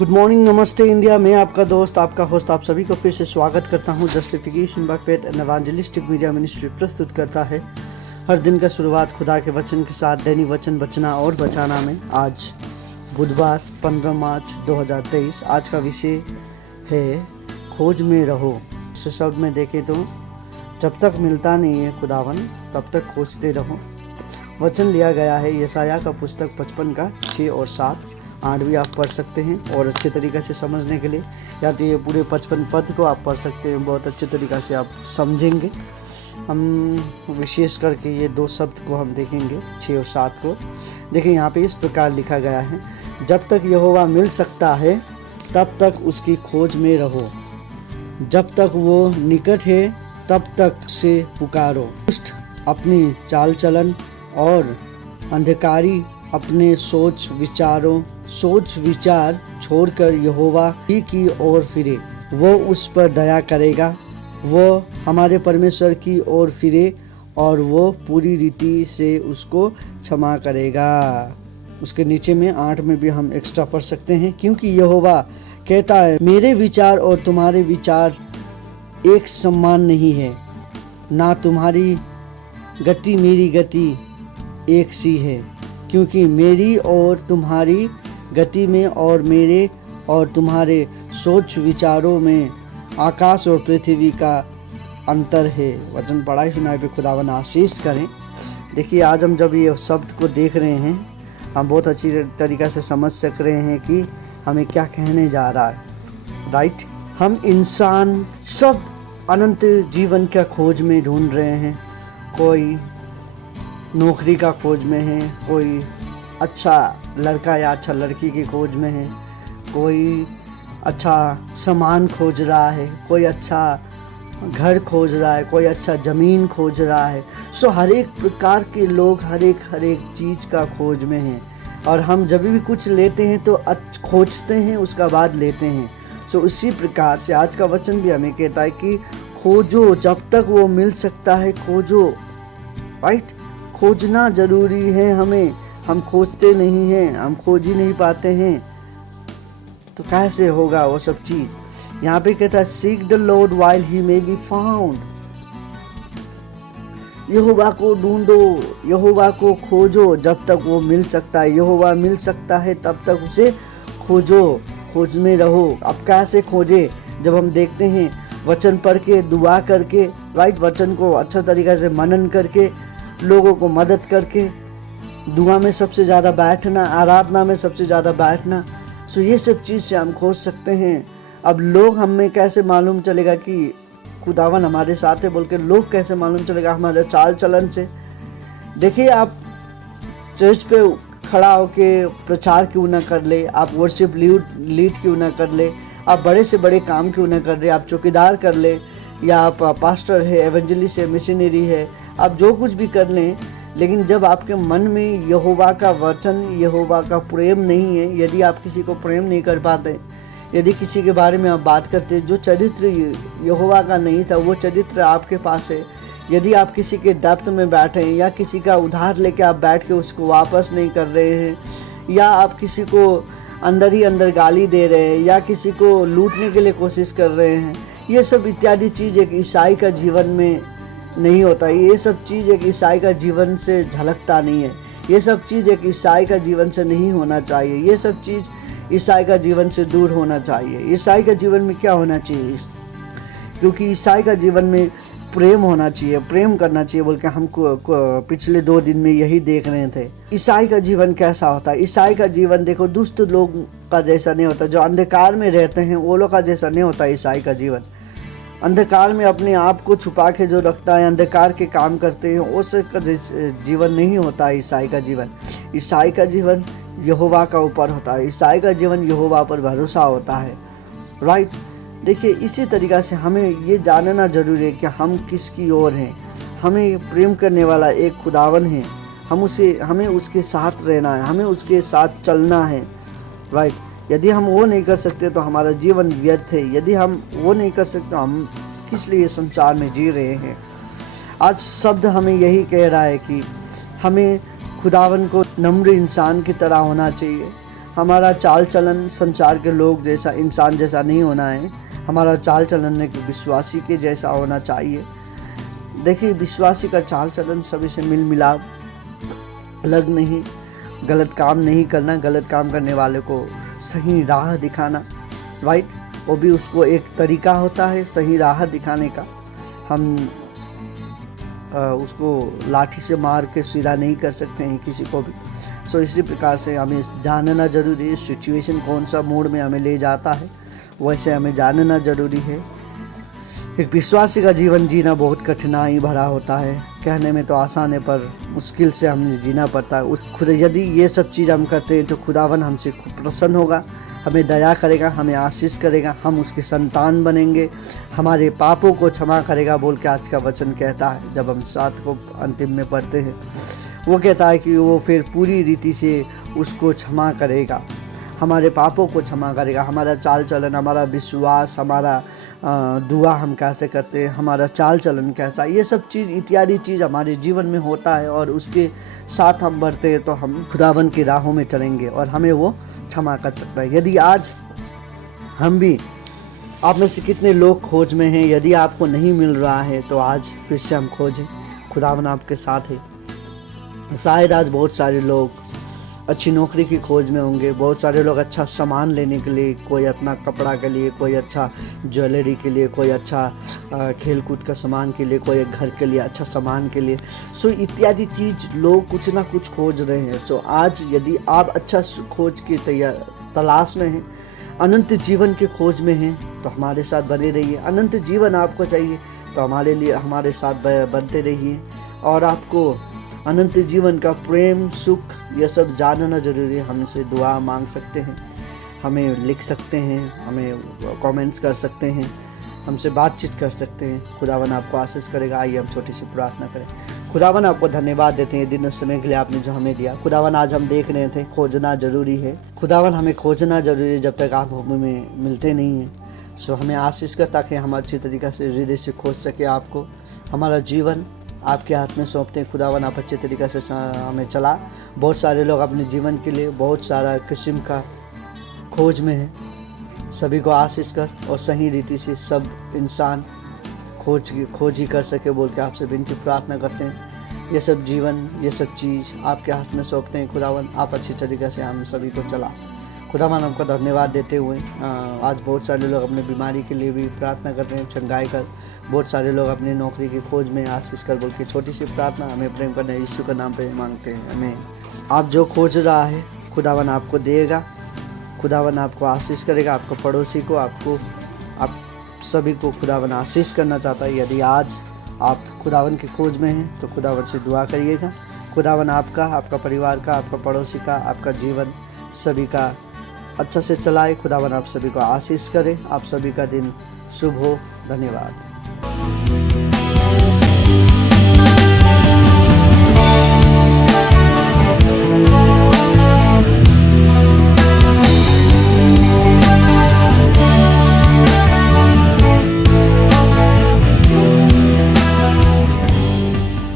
Good morning, नमस्ते India. मैं आपका दोस्त, आपका होस्ट, आप सभी को फिर से स्वागत करता हूं। Justification by faith and evangelistic media ministry प्रस्तुत करता है हर दिन का शुरुआत खुदा के वचन के साथ, दैनिक वचन बचना और बचाना में। आज बुधवार 15 मार्च 2023। आज का विषय है खोज में रहो। इस शब्द में देखें तो जब तक मिलता नहीं है खुदावन तब तक खोजते रहो। वचन लिया गया है यशायाह का पुस्तक 55 का 6 और 7। 8 भी आप पढ़ सकते हैं और अच्छे तरीक़े से समझने के लिए, या तो ये पूरे 55 पद को आप पढ़ सकते हैं, बहुत अच्छे तरीक़े से आप समझेंगे। हम विशेष करके ये 2 शब्द को हम देखेंगे, 6 और 7 को। देखिए यहाँ पे इस प्रकार लिखा गया है, जब तक यहोवा मिल सकता है तब तक उसकी खोज में रहो, जब तक वो निकट है तब तक से पुकारो। दुष्ट अपनी चाल चलन और अंधकारी अपने सोच विचार छोड़कर यहोवा ही की ओर फिरे, वो उस पर दया करेगा। वो हमारे परमेश्वर की ओर फिरे और वो पूरी रीति से उसको क्षमा करेगा। उसके नीचे में 8 में भी हम एक्स्ट्रा पढ़ सकते हैं, क्योंकि यहोवा कहता है, मेरे विचार और तुम्हारे विचार एक समान नहीं है, ना तुम्हारी गति मेरी गति एक सी है। क्योंकि मेरी और तुम्हारी गति में और मेरे और तुम्हारे सोच विचारों में आकाश और पृथ्वी का अंतर है। वचन पढ़ाई सुनाई पे खुदावन आशीष करें। देखिए आज हम जब ये शब्द को देख रहे हैं, हम बहुत अच्छी तरीक़ा से समझ सक रहे हैं कि हमें क्या कहने जा रहा है। राइट, हम इंसान सब अनंत जीवन का खोज में ढूंढ रहे हैं। कोई नौकरी का खोज में है, कोई अच्छा लड़का या अच्छा लड़की की खोज में है, कोई अच्छा सामान खोज रहा है, कोई अच्छा घर खोज रहा है, कोई अच्छा ज़मीन खोज रहा है। सो हर एक प्रकार के लोग हर एक चीज़ का खोज में हैं। और हम जब भी कुछ लेते हैं तो खोजते हैं, उसका बाद लेते हैं। सो इसी प्रकार से आज का वचन भी हमें कहता है कि खोजो, जब तक वो मिल सकता है खोजो। राइट, खोजना ज़रूरी है हमें। हम खोजते नहीं हैं, हम खोज ही नहीं पाते हैं, तो कैसे होगा वो सब चीज़। यहाँ पे कहता है, seek the Lord while he may be found. यहोवा को ढूंढो, यहोवा को खोजो जब तक वो मिल सकता है। यहोवा मिल सकता है तब तक उसे खोजो, खोज में रहो। अब कैसे खोजे? जब हम देखते हैं वचन पढ़ के, दुआ करके, राइट, वचन को अच्छा तरीक़े से मनन करके, लोगों को मदद करके, दुआ में सबसे ज़्यादा बैठना, आराधना में सबसे ज़्यादा बैठना। सो ये सब चीज़ से हम खोज सकते हैं। अब लोग हमें कैसे मालूम चलेगा कि खुदावन हमारे साथ है बोल के? लोग कैसे मालूम चलेगा? हमारे चाल चलन से। देखिए, आप चर्च पे खड़ा होके प्रचार क्यों ना कर ले, आप वर्शिप लीड क्यों ना कर ले, आप बड़े से बड़े काम क्यों ना कर ले, आप चौकीदार कर ले, या आप पास्टर है, एवेंजलिस्ट है, मिशनरी है, आप जो कुछ भी कर लें, लेकिन जब आपके मन में यहोवा का वचन, यहोवा का प्रेम नहीं है, यदि आप किसी को प्रेम नहीं कर पाते, यदि किसी के बारे में आप बात करते जो चरित्र यहोवा का नहीं था वो चरित्र आपके पास है, यदि आप किसी के दफ्त में बैठे हैं या किसी का उधार लेके आप बैठ के उसको वापस नहीं कर रहे हैं, या आप किसी को अंदर ही अंदर गाली दे रहे हैं, या किसी को लूटने के लिए कोशिश कर रहे हैं, ये सब इत्यादि चीज़ एक ईसाई का जीवन में नहीं होता। ये सब चीज़ एक ईसाई का जीवन से झलकता नहीं है। ये सब चीज़ एक ईसाई का जीवन से नहीं होना चाहिए। ये सब चीज़ ईसाई का जीवन से दूर होना चाहिए। ईसाई का जीवन में क्या होना चाहिए? क्योंकि ईसाई का जीवन में प्रेम होना चाहिए, प्रेम करना चाहिए बोल के हमको पिछले 2 दिन में यही देख रहे थे। ईसाई का जीवन कैसा होता है? ईसाई का जीवन देखो, दुष्ट लोग का जैसा नहीं होता। जो अंधकार में रहते हैं वो लोग का जैसा नहीं होता ईसाई का जीवन। अंधकार में अपने आप को छुपा के जो रखता है, अंधकार के काम करते हैं, उस जीवन नहीं होता है ईसाई का जीवन। ईसाई का जीवन यहोवा का ऊपर होता है। ईसाई का जीवन यहोवा पर भरोसा होता है। राइट, देखिए इसी तरीक़ा से हमें ये जानना ज़रूरी है कि हम किसकी ओर हैं। हमें प्रेम करने वाला एक खुदावन है, हमें उसके साथ रहना है, हमें उसके साथ चलना है। राइट, यदि हम वो नहीं कर सकते तो हमारा जीवन व्यर्थ है। यदि हम वो नहीं कर सकते तो हम किस लिए संसार में जी रहे हैं? आज शब्द हमें यही कह रहा है कि हमें खुदावन को नम्र इंसान की तरह होना चाहिए। हमारा चाल चलन संसार के लोग जैसा, इंसान जैसा नहीं होना है। हमारा चाल चलन एक विश्वासी के जैसा होना चाहिए। देखिए, विश्वासी का चाल चलन सभी से मिल मिलाप, अलग नहीं, गलत काम नहीं करना, गलत काम करने वाले को सही राह दिखाना, राइट। वो भी उसको एक तरीका होता है सही राह दिखाने का। हम उसको लाठी से मार के सीधा नहीं कर सकते हैं किसी को भी। सो इसी प्रकार से हमें जानना जरूरी है, सिचुएशन कौन सा मोड में हमें ले जाता है वैसे हमें जानना जरूरी है। एक विश्वासी का जीवन जीना बहुत कठिनाई भरा होता है, कहने में तो आसान है पर मुश्किल से हमें जीना पड़ता है। खुद यदि ये सब चीज़ हम करते हैं तो खुदावन हमसे खूब प्रसन्न होगा, हमें दया करेगा, हमें आशीष करेगा, हम उसके संतान बनेंगे, हमारे पापों को क्षमा करेगा बोल के आज का वचन कहता है। जब हम 7 को अंतिम में पढ़ते हैं, वो कहता है कि वो फिर पूरी रीति से उसको क्षमा करेगा, हमारे पापों को क्षमा करेगा। हमारा चाल चलन, हमारा विश्वास, हमारा दुआ हम कैसे करते हैं, हमारा चाल चलन कैसा, ये सब चीज़ इत्यादि चीज़ हमारे जीवन में होता है और उसके साथ हम बढ़ते हैं तो हम खुदावन की राहों में चलेंगे और हमें वो क्षमा कर सकता है। यदि आज हम भी, आप में से कितने लोग खोज में हैं, यदि आपको नहीं मिल रहा है तो आज फिर से हम खोजें, खुदावन आपके साथ है। शायद आज बहुत सारे लोग अच्छी नौकरी की खोज में होंगे, बहुत सारे लोग अच्छा सामान लेने के लिए, कोई अपना कपड़ा के लिए, कोई अच्छा ज्वेलरी के लिए, कोई अच्छा खेल कूद का सामान के लिए, कोई घर के लिए अच्छा सामान के लिए, सो इत्यादि चीज़ लोग कुछ ना कुछ खोज रहे हैं। सो आज यदि आप अच्छा खोज की तलाश में हैं, अनंत जीवन की खोज में हैं तो हमारे साथ बने रहिए। अनंत जीवन आपको चाहिए तो हमारे साथ बनते रहिए और आपको अनंत जीवन का प्रेम, सुख, ये सब जानना जरूरी है। हमसे दुआ मांग सकते हैं, हमें लिख सकते हैं, हमें कमेंट्स कर सकते हैं, हमसे बातचीत कर सकते हैं। खुदावन आपको आशीष करेगा। आइए हम छोटी सी प्रार्थना करें। खुदावन आपको धन्यवाद देते हैं दिन और समय के लिए आपने जो हमें दिया। खुदावन आज हम देख रहे थे खोजना जरूरी है। खुदावन हमें खोजना जरूरी है जब तक आप हमें मिलते नहीं हैं। सो हमें आशीष कर ताकि हम अच्छी तरीक़े से हृदय से खोज सके आपको। हमारा जीवन आपके हाथ में सौंपते हैं खुदावन, आप अच्छे तरीक़े से हमें चला। बहुत सारे लोग अपने जीवन के लिए बहुत सारा किस्म का खोज में है, सभी को आशीष कर और सही रीति से सब इंसान खोज ही कर सके बोल के आपसे विनती प्रार्थना करते हैं। ये सब जीवन, ये सब चीज़ आपके हाथ में सौंपते हैं खुदावन, आप अच्छी तरीक़े से हम सभी को चला। खुदावन आपका धन्यवाद देते हुए आज बहुत सारे लोग अपने बीमारी के लिए भी प्रार्थना करते हैं, चंगाई कर। बहुत सारे लोग अपनी नौकरी की खोज में आशीष कर बोल के छोटी सी प्रार्थना हमें प्रेम करने यीशु के नाम पे मांगते हैं। हमें आप जो खोज रहा है खुदावन आपको देगा, खुदावन आपको आशीष करेगा, आपको पड़ोसी को, आप सभी को खुदावन आशीष करना चाहता है। यदि आज आप खुदावन की खोज में हैं तो खुदावन से दुआ करिएगा। खुदावन आपका परिवार का, आपका पड़ोसी का, आपका जीवन सभी का अच्छा से चलाए। खुदावन आप सभी को आशीष करे। आप सभी का दिन शुभ हो। धन्यवाद।